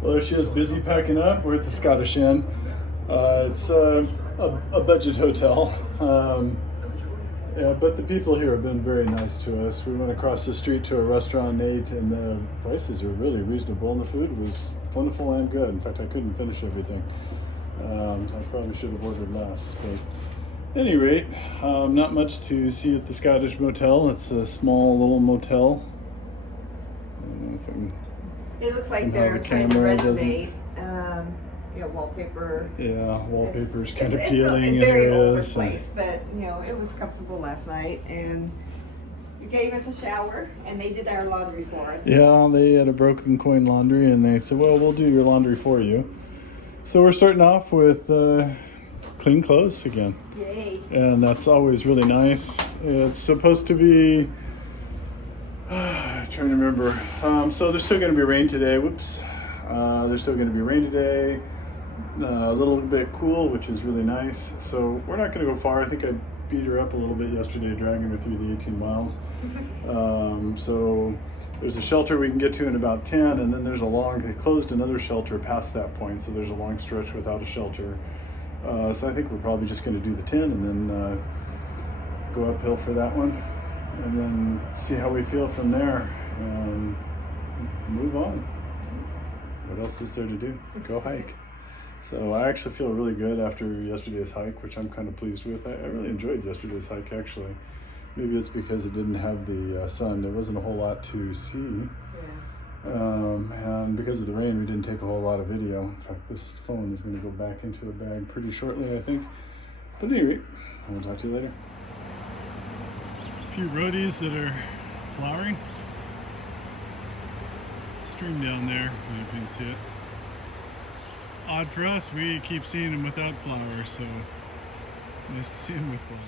Well, there she is, busy packing up. We're at the Scottish Inn. It's a budget hotel. Yeah, but the people here have been very nice to us. We went across the street to a restaurant and ate, and the prices are really reasonable, and the food was plentiful and good. In fact, I couldn't finish everything. So I probably should have ordered less. But at any rate, not much to see at the Scottish Motel. It's a small little motel. I don't know if I can. It looks like Somehow they're the trying to camera renovate. Wallpaper. Yeah, wallpaper's kind of It's peeling a in very older areas. place, but it was comfortable last night, and you gave us a shower, and they did our laundry for us. Yeah, they had a broken coin laundry, and they said, well, we'll do your laundry for you. So we're starting off with clean clothes again. Yay. And that's always really nice. It's supposed to be, I'm trying to remember. So there's still going to be rain today. Whoops. There's still going to be rain today. A little bit cool, which is really nice. So we're not going to go far. I think I beat her up a little bit yesterday, dragging her through the 18 miles. So there's a shelter we can get to in about 10, and then there's they closed another shelter past that point, so there's a long stretch without a shelter. So I think we're probably just going to do the 10 and then go uphill for that one, and then see how we feel from there and move on. What else is there to do? Go hike. So I actually feel really good after yesterday's hike, which I'm kind of pleased with. I really enjoyed yesterday's hike, actually. Maybe it's because it didn't have the sun. There wasn't a whole lot to see. Yeah. And because of the rain, we didn't take a whole lot of video. In fact, this phone is going to go back into a bag pretty shortly, I think. But anyway, I will talk to you later. A few roadies that are flowering. Stream down there, if you can see it. Odd for us, we keep seeing them without flowers, so nice to see them with flowers.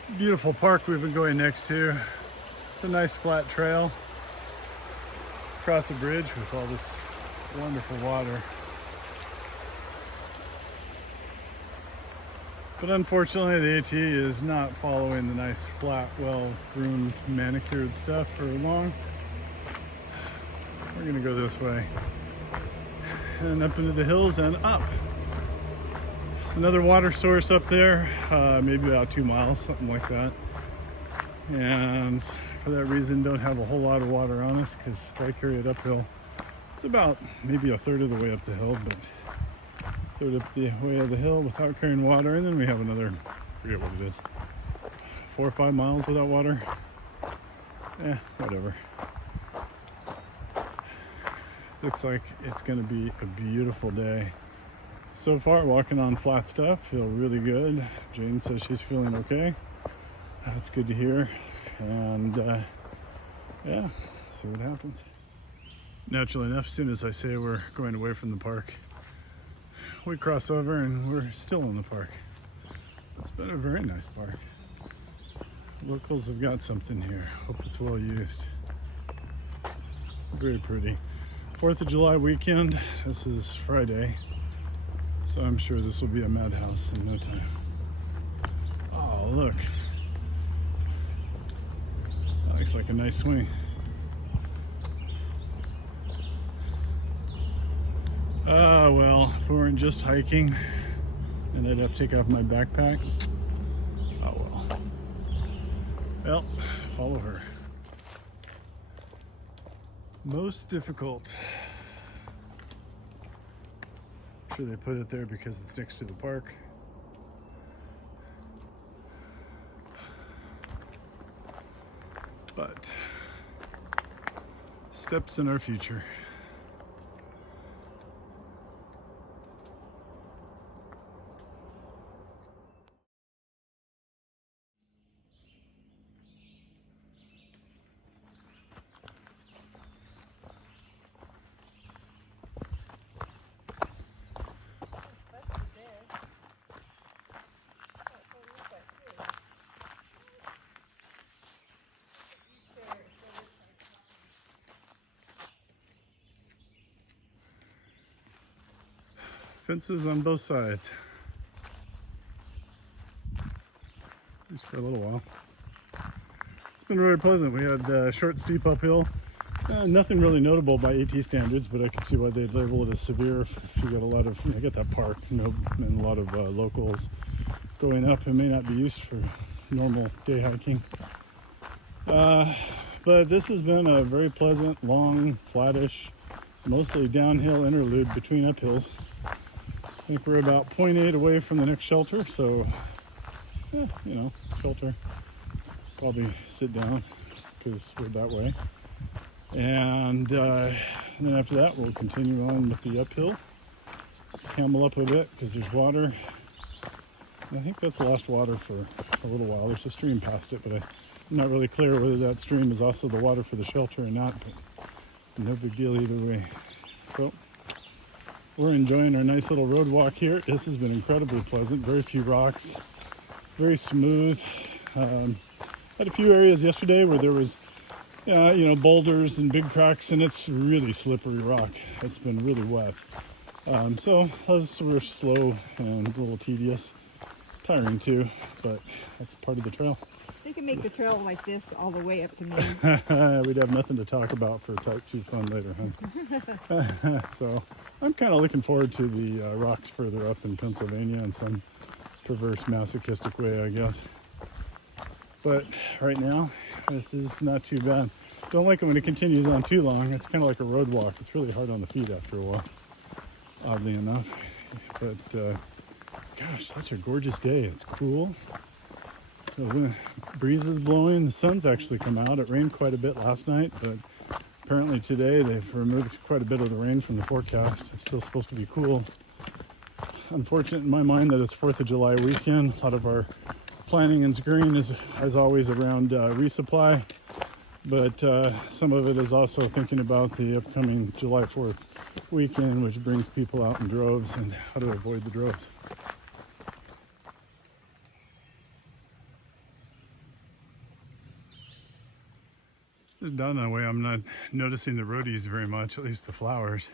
It's a beautiful park we've been going next to. It's a nice flat trail across a bridge with all this wonderful water. But unfortunately, the AT is not following the nice flat, well-groomed, manicured stuff for long. We're gonna go this way and up into the hills and up. There's another water source up there, maybe about 2 miles, something like that. And for that reason, don't have a whole lot of water on us because if I carry it uphill, it's about maybe a third of the way up the hill, but a third up the way of the hill without carrying water. And then we have another, I forget what it is, 4 or 5 miles without water. Whatever. Looks like it's going to be a beautiful day. So far, walking on flat stuff, feel really good. Jane says she's feeling okay. That's good to hear. And yeah, see what happens. Naturally enough, as soon as I say we're going away from the park, we cross over and we're still in the park. It's been a very nice park. Locals have got something here. Hope it's well used. Very pretty. 4th of July weekend. This is Friday, so I'm sure this will be a madhouse in no time. Oh, look. That looks like a nice swing. Well, if we weren't just hiking and I'd have to take off my backpack, oh well. Well, follow her. Most difficult. I'm sure they put it there because it's next to the park. But steps in our future. Fences on both sides. At least for a little while. It's been very pleasant. We had a short, steep uphill Nothing really notable by AT standards, but I can see why they'd label it as severe if you got a lot of, I get that park, and a lot of locals going up. It may not be used for normal day hiking. But this has been a very pleasant, long, flattish, mostly downhill interlude between uphills. I think we're about 0.8 away from the next shelter, so, shelter. Probably sit down because we're that way. And then after that, we'll continue on with the uphill, camel up a bit because there's water. I think that's the last water for a little while. There's a stream past it, but I'm not really clear whether that stream is also the water for the shelter or not, but no big deal either way. So we're enjoying our nice little road walk here. This has been incredibly pleasant, very few rocks, very smooth. Had a few areas yesterday where there was boulders and big cracks, and it's really slippery rock. It's been really wet. So we're slow and a little tedious, tiring too, but that's part of the trail. They can make the trail like this all the way up to me. We'd have nothing to talk about for type 2 fun later, huh? So I'm kind of looking forward to the rocks further up in Pennsylvania in some perverse masochistic way, I guess. But right now, this is not too bad. Don't like it when it continues on too long. It's kind of like a road walk. It's really hard on the feet after a while, oddly enough. But gosh, such a gorgeous day. It's cool. The breeze is blowing. The sun's actually come out. It rained quite a bit last night, but apparently today they've removed quite a bit of the rain from the forecast. It's still supposed to be cool. Unfortunate in my mind that it's 4th of July weekend. A lot of our planning and screening is, as always, around resupply, but some of it is also thinking about the upcoming July 4th weekend, which brings people out in droves, and how to avoid the droves. It's done that way. I'm not noticing the roadies very much, at least the flowers.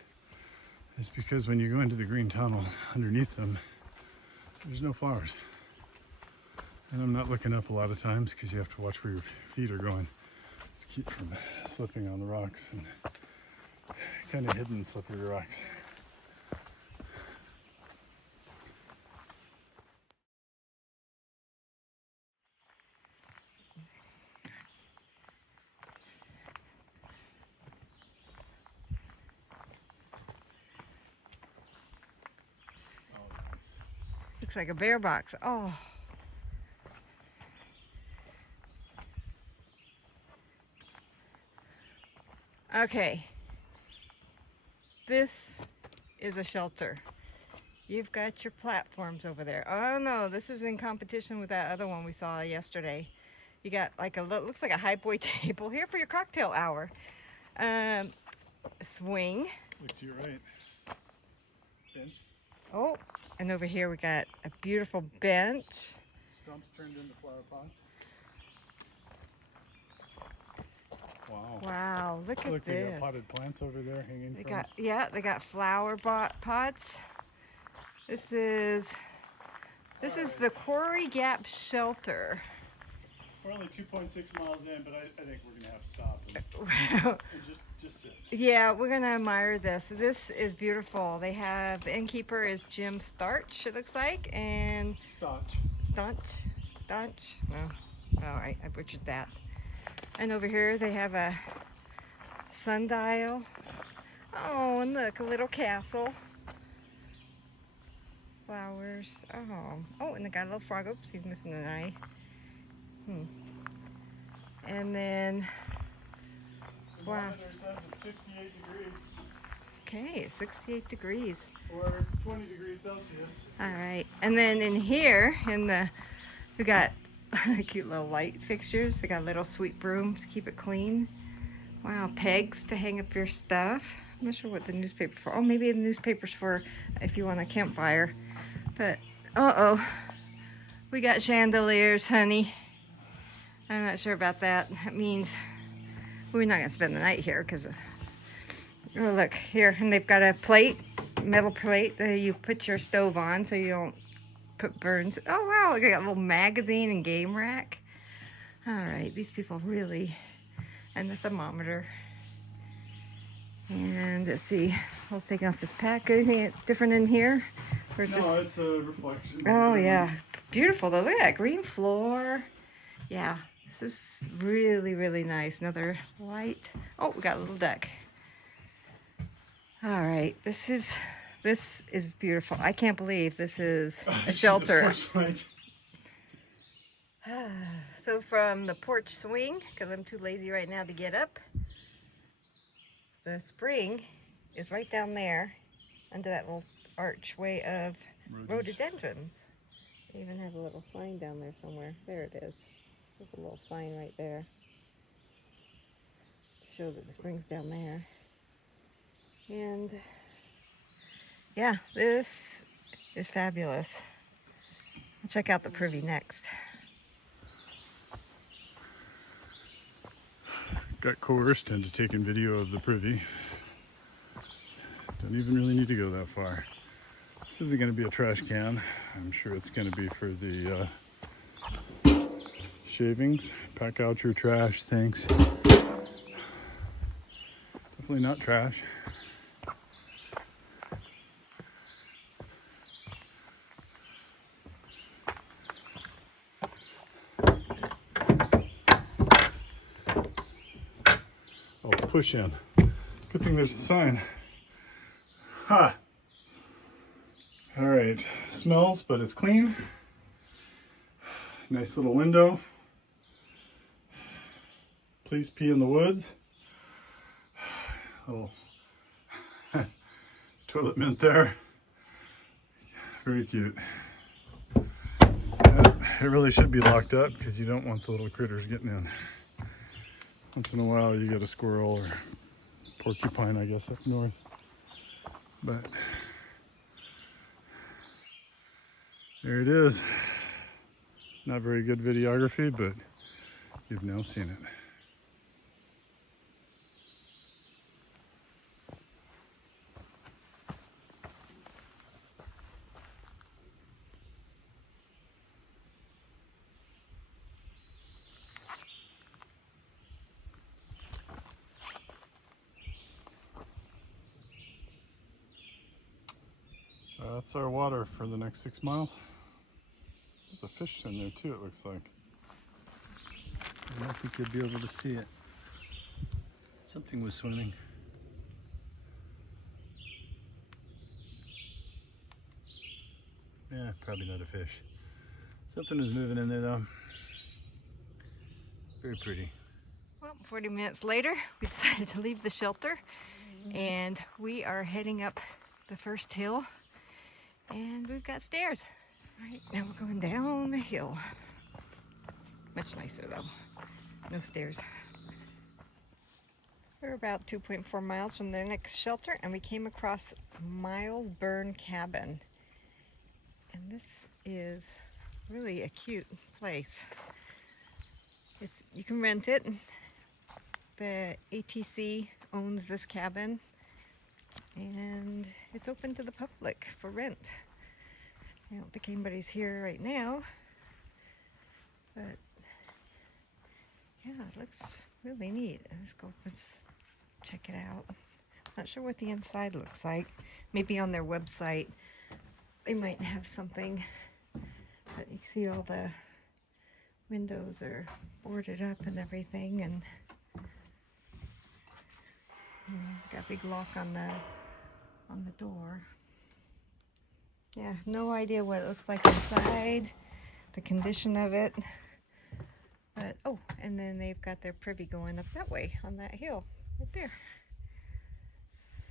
It's because when you go into the green tunnel, underneath them, there's no flowers. And I'm not looking up a lot of times because you have to watch where your feet are going to keep from slipping on the rocks and kind of hidden slippery rocks. Oh, nice. Looks like a bear box. Oh. Okay, this is a shelter. You've got your platforms over there. Oh no, this is in competition with that other one we saw yesterday. You got like looks like a high boy table here for your cocktail hour. A swing. Look to your right. Bench. Oh, and over here we got a beautiful bench. Stumps turned into flower pots. Wow. Wow, look at They this. got potted plants over there hanging They got flower pots. This is the Quarry Gap Shelter. We're only 2.6 miles in, but I think we're gonna have to stop and just sit. Yeah, we're gonna admire this. This is beautiful. They have, the innkeeper is Jim Starch, it looks like, and Staunch. Well, all right, I butchered that. And over here they have a sundial. Oh, and look, a little castle. Flowers. Oh, and they got a little frog. Oops, he's missing an eye. And then, The wow. monitor says it's 68 degrees. Okay, it's 68 degrees. Or 20 degrees Celsius. All right, and then in here, we got cute little light fixtures. They got little sweet brooms to keep it clean. Wow, pegs to hang up your stuff. I'm not sure what the newspaper's for. Oh, maybe the newspaper's for if you want a campfire. But, uh-oh, we got chandeliers, honey. I'm not sure about that. That means we're not gonna spend the night here because, oh, look here, and they've got a plate, metal plate that you put your stove on so you don't put burns. Oh wow, look, I got a little magazine and game rack. All right, these people really, and the thermometer. trying to see. I was taking off his pack. Anything different in here? Or just... No, it's a reflection. Oh yeah, beautiful though. Look at that green floor. Yeah, this is really, really nice. Another light. Oh, we got a little deck. All right, this is beautiful. I can't believe this is a shelter. So from the porch swing, because I'm too lazy right now to get up, the spring is right down there under that little archway of rhododendrons. They even have a little sign down there somewhere. There it is. There's a little sign right there to show that the spring's down there. And yeah, this is fabulous. I'll check out the privy next. Got coerced into taking video of the privy. Don't even really need to go that far. This isn't going to be a trash can. I'm sure it's going to be for the shavings. Pack out your trash, thanks. Definitely not trash. Oh, push in. Good thing there's a sign. Ha! All right, smells, but it's clean. Nice little window. Please pee in the woods. Little toilet mint there. Very cute. It really should be locked up because you don't want the little critters getting in. Once in a while you get a squirrel or porcupine, I guess, up north. But there it is. Not very good videography, but you've now seen it. That's our water for the next 6 miles. There's a fish in there too, it looks like. I don't think you'll be able to see it. Something was swimming. Yeah, probably not a fish. Something was moving in there though. Very pretty. Well, 40 minutes later, we decided to leave the shelter and we are heading up the first hill and we've got stairs. All right, now we're going down the hill. Much nicer though, no stairs. We're about 2.4 miles from the next shelter and we came across Miles Burn Cabin. And this is really a cute place. You can rent it. The ATC owns this cabin and it's open to the public for rent. I don't think anybody's here right now, but yeah, it looks really neat. Let's check it out. Not sure what the inside looks like. Maybe on their website they might have something, but you can see all the windows are boarded up and everything, and got a big lock on the door. Yeah, no idea what it looks like inside, the condition of it. But oh, and then they've got their privy going up that way on that hill right there.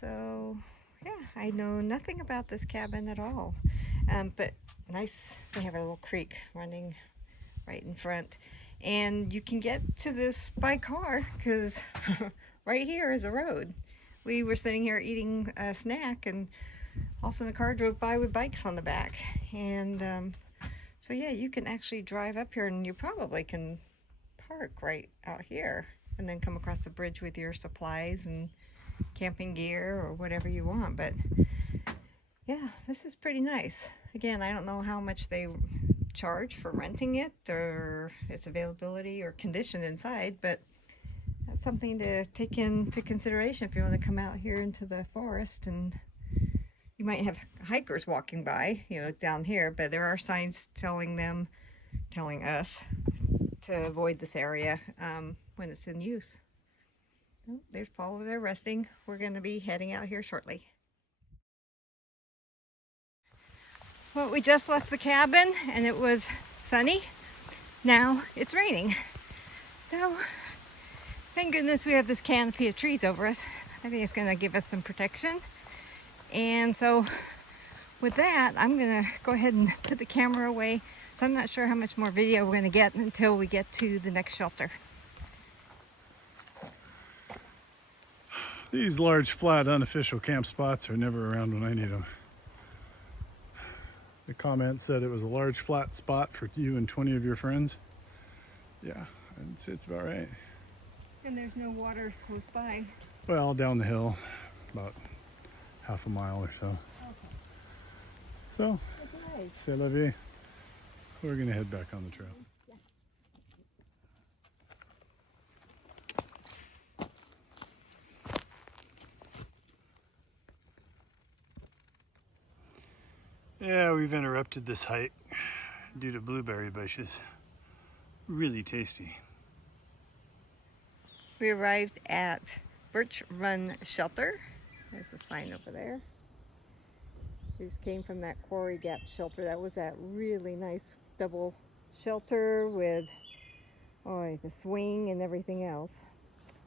So yeah, I know nothing about this cabin at all. But nice, they have a little creek running right in front. And you can get to this by car because right here is a road. We were sitting here eating a snack and all of a sudden the car drove by with bikes on the back. And so yeah, you can actually drive up here and you probably can park right out here and then come across the bridge with your supplies and camping gear or whatever you want. But yeah, this is pretty nice. Again, I don't know how much they charge for renting it or its availability or condition inside, but That's something to take into consideration if you want to come out here into the forest. And you might have hikers walking by, you know, down here, but there are signs telling us to avoid this area when it's in use. Oh, there's Paul over there resting. We're going to be heading out here shortly. Well, we just left the cabin and it was sunny. Now it's raining. So thank goodness we have this canopy of trees over us. I think it's going to give us some protection. And so with that, I'm going to go ahead and put the camera away. So I'm not sure how much more video we're going to get until we get to the next shelter. These large, flat, unofficial camp spots are never around when I need them. The comment said it was a large, flat spot for you and 20 of your friends. Yeah, I'd say it's about right. And there's no water close by. Well, down the hill, about half a mile or so. Okay. So, That's nice. c'est la vie. We're gonna head back on the trail. Yeah, we've interrupted this hike due to blueberry bushes. Really tasty. We arrived at Birch Run Shelter. There's a sign over there. We just came from that Quarry Gap shelter. That was that really nice double shelter with the swing and everything else.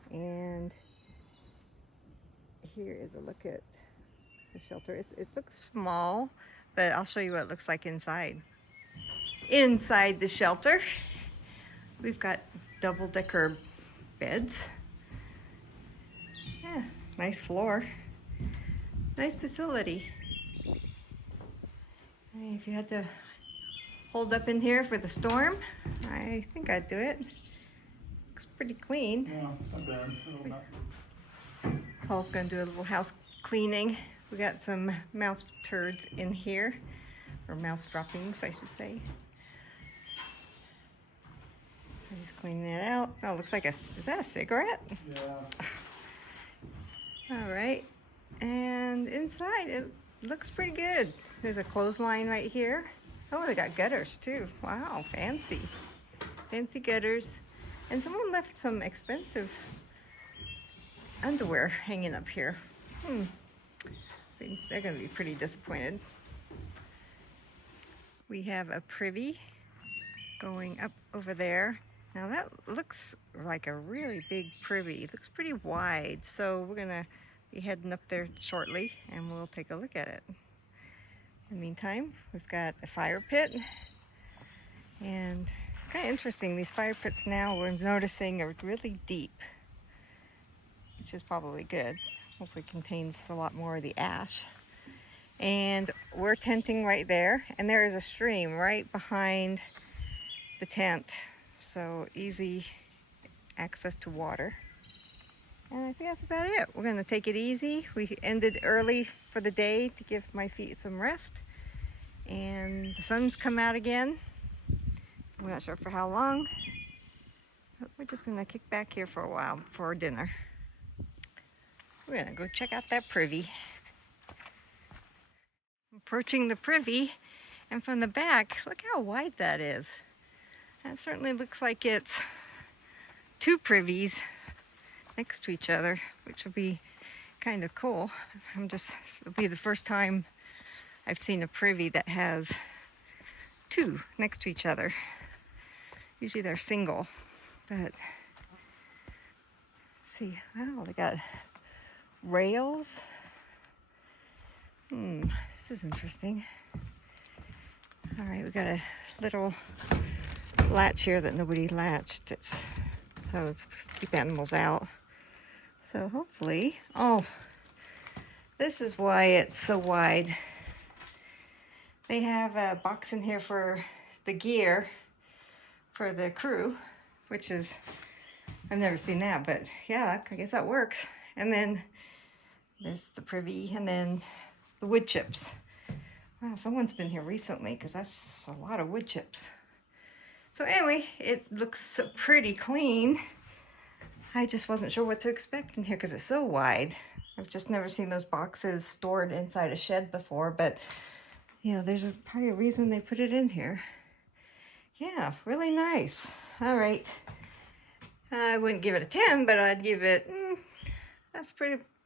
And here is a look at the shelter. It looks small, but I'll show you what it looks like inside. Inside the shelter, we've got double-decker beds. Yeah, nice floor. Nice facility. If you had to hold up in here for the storm, I think I'd do it. Looks pretty clean. No, it's not bad. Paul's gonna do a little house cleaning. We got some mouse turds in here, or mouse droppings, I should say. So he's cleaning that out. Oh, looks like is that a cigarette? Yeah. All right, and inside it looks pretty good. There's a clothesline right here. Oh, they got gutters too. Wow, fancy. Fancy gutters. And someone left some expensive underwear hanging up here. They're gonna be pretty disappointed. We have a privy going up over there. Now that looks like a really big privy. It looks pretty wide. So we're gonna be heading up there shortly and we'll take a look at it. In the meantime, we've got a fire pit. And it's kind of interesting. These fire pits now we're noticing are really deep, which is probably good. Hopefully contains a lot more of the ash. And we're tenting right there, and there is a stream right behind the tent, so easy access to water. And I think that's about it. We're gonna take it easy. We ended early for the day to give my feet some rest, and the sun's come out again. We're not sure for how long, but we're just gonna kick back here for a while before dinner. We're gonna go check out that privy. Approaching the privy, and from the back, look how wide that is. That certainly looks like it's two privies next to each other, which will be kind of cool. It'll be the first time I've seen a privy that has two next to each other. Usually they're single, but let's see. Oh, they got rails. This is interesting. All right, we got a little latch here that nobody latched. So to keep animals out. So hopefully, this is why it's so wide. They have a box in here for the gear for the crew, which is, I've never seen that, but yeah, I guess that works. And then there's the privy, and then the wood chips. Wow, someone's been here recently because that's a lot of wood chips. So anyway, it looks pretty clean. I just wasn't sure what to expect in here because it's so wide. I've just never seen those boxes stored inside a shed before, but you know, there's probably a reason they put it in here. Yeah, really nice. All right. I wouldn't give it a 10, but I'd give it, that's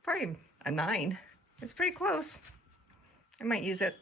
probably a 9. It's pretty close. I might use it